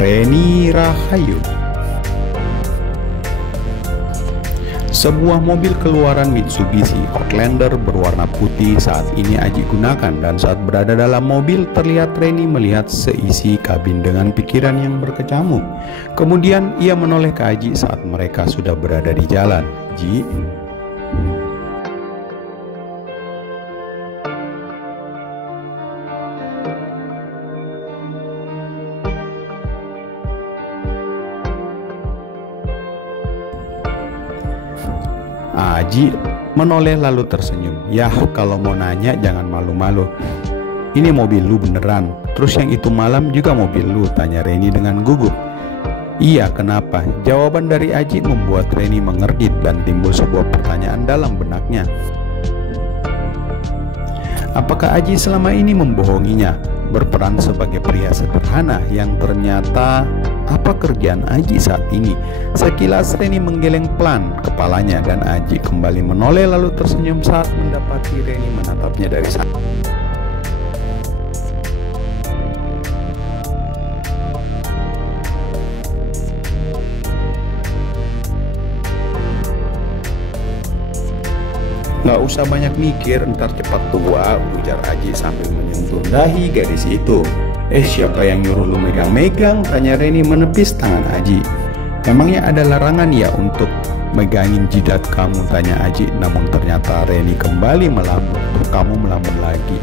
Reni Rahayu. Sebuah mobil keluaran Mitsubishi Outlander berwarna putih saat ini Aji gunakan, dan saat berada dalam mobil terlihat Reni melihat seisi kabin dengan pikiran yang berkecamuk. Kemudian ia menoleh ke Aji saat mereka sudah berada di jalan. Ji, Aji menoleh lalu tersenyum. Yah, kalau mau nanya jangan malu-malu. Ini mobil lu beneran? Terus yang itu malam juga mobil lu? Tanya Reni dengan gugup. Iya, kenapa? Jawaban dari Aji membuat Reni mengernyit dan timbul sebuah pertanyaan dalam benaknya. Apakah Aji selama ini membohonginya? Berperan sebagai pria sederhana yang ternyata apa kerjaan Aji saat ini? Sekilas Reni menggeleng pelan kepalanya dan Aji kembali menoleh lalu tersenyum saat mendapati Reni menatapnya dari sana. Nggak usah banyak mikir, ntar cepat tua, ujar Aji sambil menyentuh dahi gadis itu. Siapa yang nyuruh lu megang-megang? Tanya Reni menepis tangan Aji. Emangnya ada larangan ya untuk megangin jidat kamu? Tanya Aji, namun ternyata Reni kembali melamun. Tuh, kamu melamun lagi.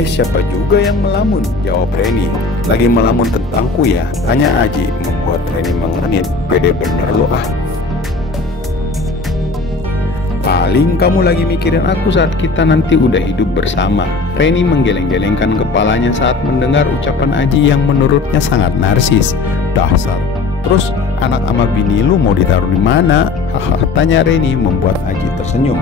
Siapa juga yang melamun? Jawab Reni. Lagi melamun tentangku ya? Tanya Aji, membuat Reni mengernyit. Pede bener lo ah. Paling kamu lagi mikirin aku saat kita nanti udah hidup bersama. Reni menggeleng-gelengkan kepalanya saat mendengar ucapan Aji yang menurutnya sangat narsis. Dasar. Terus anak sama bini lu mau ditaruh di mana? Haha, tanya Reni membuat Aji tersenyum.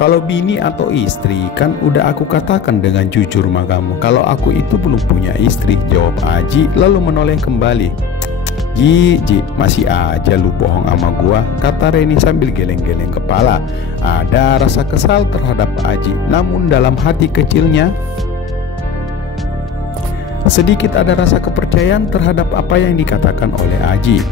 Kalau bini atau istri, kan udah aku katakan dengan jujur sama kamu kalau aku itu belum punya istri, jawab Aji lalu menoleh kembali. Ji, masih aja lu bohong sama gua, kata Reni sambil geleng-geleng kepala. Ada rasa kesal terhadap Aji, namun dalam hati kecilnya sedikit ada rasa kepercayaan terhadap apa yang dikatakan oleh Aji.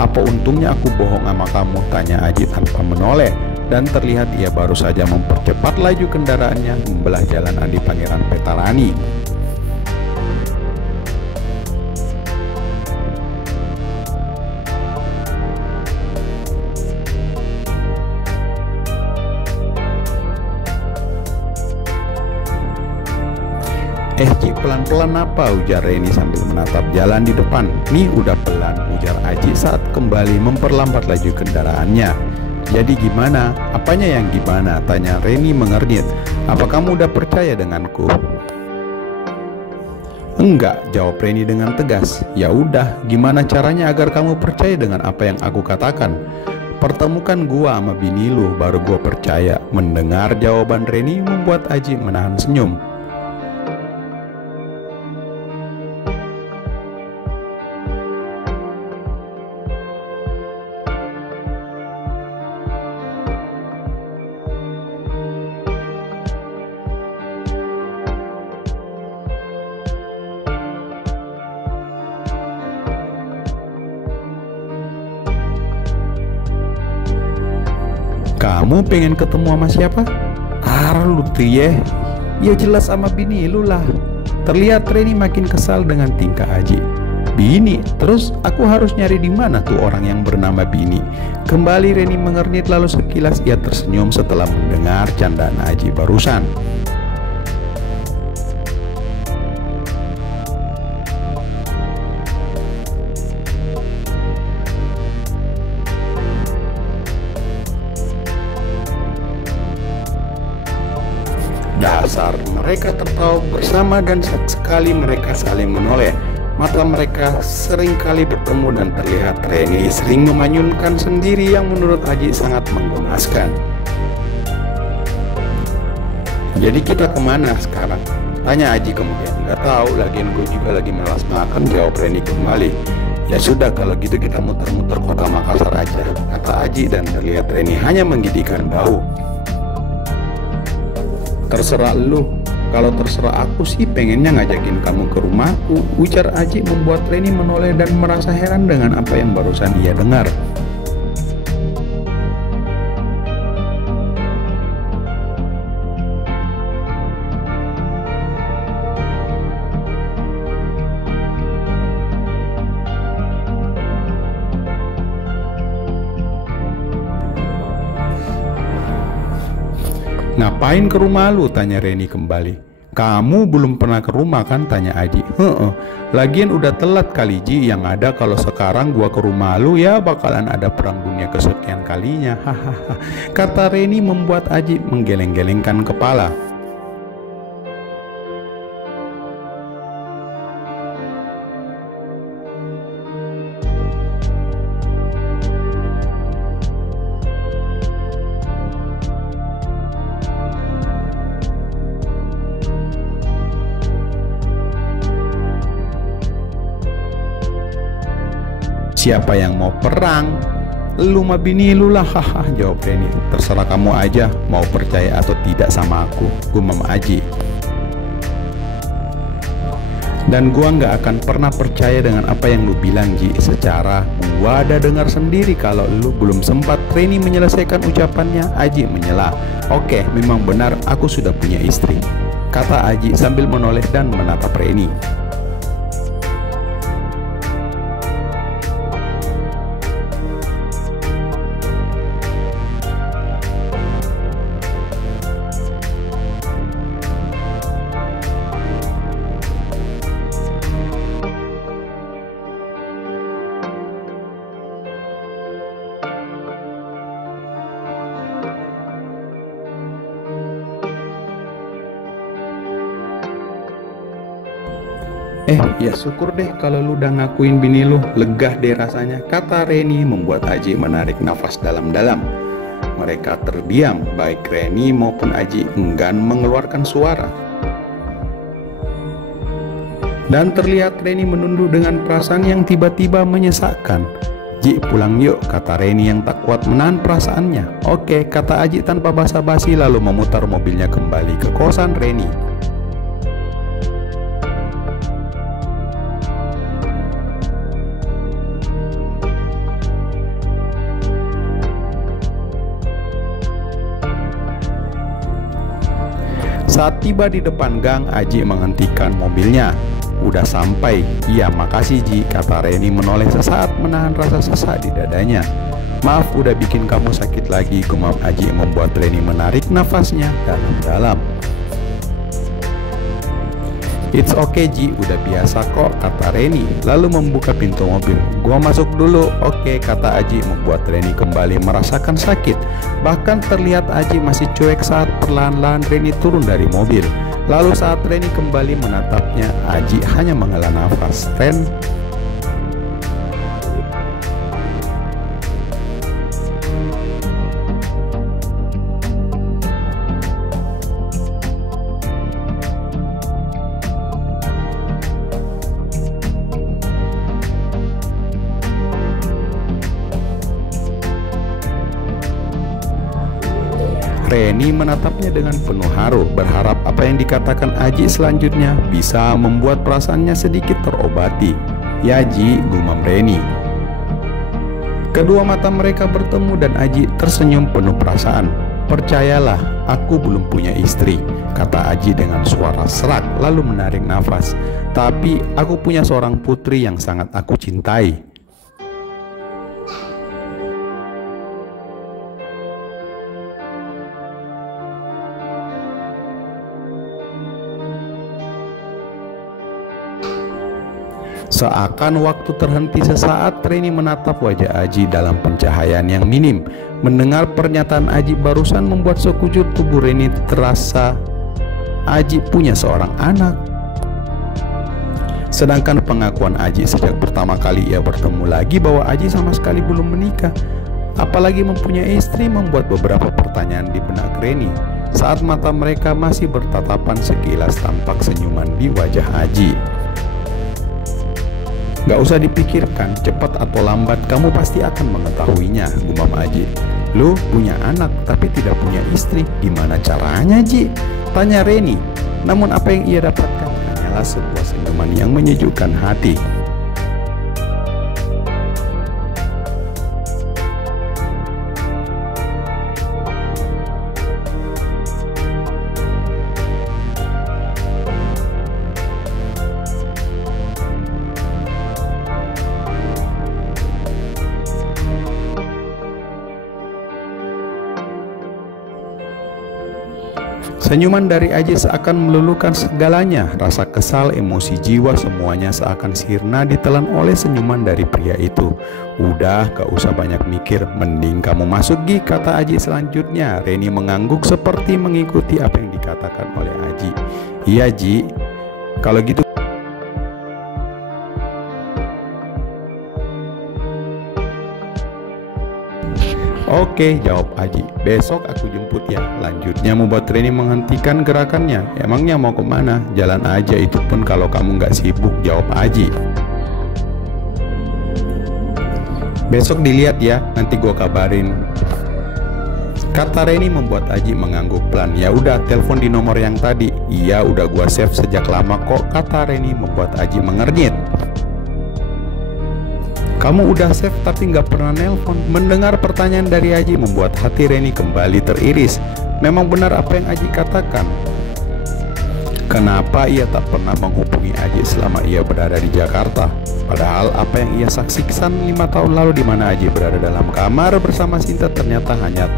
Apa untungnya aku bohong sama kamu? Tanya Aji tanpa menoleh. Dan terlihat ia baru saja mempercepat laju kendaraannya membelah jalan Adi Pangeran Petarani. Ji, pelan-pelan apa? Ujar Reni sambil menatap jalan di depan. Nih udah pelan, ujar Aji saat kembali memperlambat laju kendaraannya. Jadi gimana? Apanya yang gimana? Tanya Reni mengernyit. Apa kamu udah percaya denganku? Enggak, jawab Reni dengan tegas. Ya udah, gimana caranya agar kamu percaya dengan apa yang aku katakan? Pertemukan gua sama bini lu, baru gua percaya. Mendengar jawaban Reni membuat Aji menahan senyum. Kamu pengen ketemu sama siapa? Lu ya jelas sama bini lu lah. Terlihat Reni makin kesal dengan tingkah Aji. Bini? Terus aku harus nyari di mana tuh orang yang bernama Bini? Kembali Reni mengernyit lalu sekilas ia tersenyum setelah mendengar candaan Aji barusan. Dasar tertawa bersama dan sekali mereka saling menoleh. Mata mereka sering kali bertemu dan terlihat Reni sering memanyunkan sendiri yang menurut Aji sangat menggemaskan. "Jadi kita kemana sekarang?" tanya Aji kemudian. "Gak tahu, lagian gue juga lagi malas makan," jawab Reni kembali. "Ya sudah kalau gitu kita muter-muter kota Makassar aja," kata Aji dan terlihat Reni hanya menggigitkan bahu. "Terserah lu. Kalau terserah aku sih pengennya ngajakin kamu ke rumahku," ujar Aji membuat Reni menoleh dan merasa heran dengan apa yang barusan ia dengar. "Ngapain ke rumah lu?" tanya Reni kembali. "Kamu belum pernah ke rumah kan?" tanya Aji. "Heeh, lagian udah telat kali Ji, yang ada kalau sekarang gua ke rumah lu ya bakalan ada perang dunia kesekian kalinya," hahaha, kata Reni membuat Aji menggeleng-gelengkan kepala. "Siapa yang mau perang? Lu mah bini lu lah," haha, jawab Reni. "Terserah kamu aja mau percaya atau tidak sama aku," gumam Aji. "Dan gua nggak akan pernah percaya dengan apa yang lu bilang Ji. Secara gua ada dengar sendiri kalau lu belum sempat." Reni menyelesaikan ucapannya, Aji menyela. "Oke, memang benar aku sudah punya istri," kata Aji sambil menoleh dan menatap Reni. Ya syukur deh kalau lu udah ngakuin bini lu, lega deh rasanya," kata Reni membuat Aji menarik nafas dalam-dalam. Mereka terdiam, baik Reni maupun Aji enggan mengeluarkan suara. Dan terlihat Reni menunduk dengan perasaan yang tiba-tiba menyesakkan. "Ji, pulang yuk," kata Reni yang tak kuat menahan perasaannya. "Oke," kata Aji tanpa basa-basi lalu memutar mobilnya kembali ke kosan Reni. Saat tiba di depan gang, Aji menghentikan mobilnya. "Udah sampai." "Iya, makasih Ji," kata Reni menoleh sesaat menahan rasa sesak di dadanya. "Maaf udah bikin kamu sakit lagi," gumam Aji membuat Reni menarik nafasnya dalam-dalam. "It's okay Ji, udah biasa kok," kata Reni lalu membuka pintu mobil. "Gua masuk dulu." "Oke," kata Aji membuat Reni kembali merasakan sakit. Bahkan terlihat Aji masih cuek saat perlahan-lahan Reni turun dari mobil. Lalu saat Reni kembali menatapnya, Aji hanya menghela nafas. Reni menatapnya dengan penuh haru, berharap apa yang dikatakan Aji selanjutnya bisa membuat perasaannya sedikit terobati. "Ya Ji," gumam Reni. Kedua mata mereka bertemu dan Aji tersenyum penuh perasaan. "Percayalah, aku belum punya istri," kata Aji dengan suara serak lalu menarik nafas. "Tapi aku punya seorang putri yang sangat aku cintai." Seakan waktu terhenti sesaat, Reni menatap wajah Aji dalam pencahayaan yang minim. Mendengar pernyataan Aji barusan membuat sekujur tubuh Reni terasa Aji punya seorang anak. Sedangkan pengakuan Aji sejak pertama kali ia bertemu lagi bahwa Aji sama sekali belum menikah, apalagi mempunyai istri, membuat beberapa pertanyaan di benak Reni. Saat mata mereka masih bertatapan, sekilas tampak senyuman di wajah Aji. Gak usah dipikirkan, cepat atau lambat kamu pasti akan mengetahuinya, gumam Aji. Lu punya anak tapi tidak punya istri, gimana caranya, Ji? Tanya Reni. Namun apa yang ia dapatkan hanyalah sebuah senyuman yang menyejukkan hati. Senyuman dari Aji seakan meluluhkan segalanya. Rasa kesal, emosi jiwa, semuanya seakan sirna ditelan oleh senyuman dari pria itu. Udah, gak usah banyak mikir, mending kamu masuk, Gi, kata Aji selanjutnya. Reni mengangguk seperti mengikuti apa yang dikatakan oleh Aji. Iya, Ji, kalau gitu oke, jawab Aji. Besok aku jemput ya. Lanjutnya membuat Reni menghentikan gerakannya. Emangnya mau kemana? Jalan aja, itu pun kalau kamu nggak sibuk, jawab Aji. Besok dilihat ya, nanti gua kabarin, kata Reni membuat Aji mengangguk pelan. Ya udah, telepon di nomor yang tadi. Iya, udah gua save sejak lama kok, kata Reni membuat Aji mengernyit. Kamu udah save tapi nggak pernah nelpon. Mendengar pertanyaan dari Aji membuat hati Reni kembali teriris. Memang benar apa yang Aji katakan. Kenapa ia tak pernah menghubungi Aji selama ia berada di Jakarta? Padahal apa yang ia saksikan 5 tahun lalu di mana Aji berada dalam kamar bersama Sinta ternyata hanya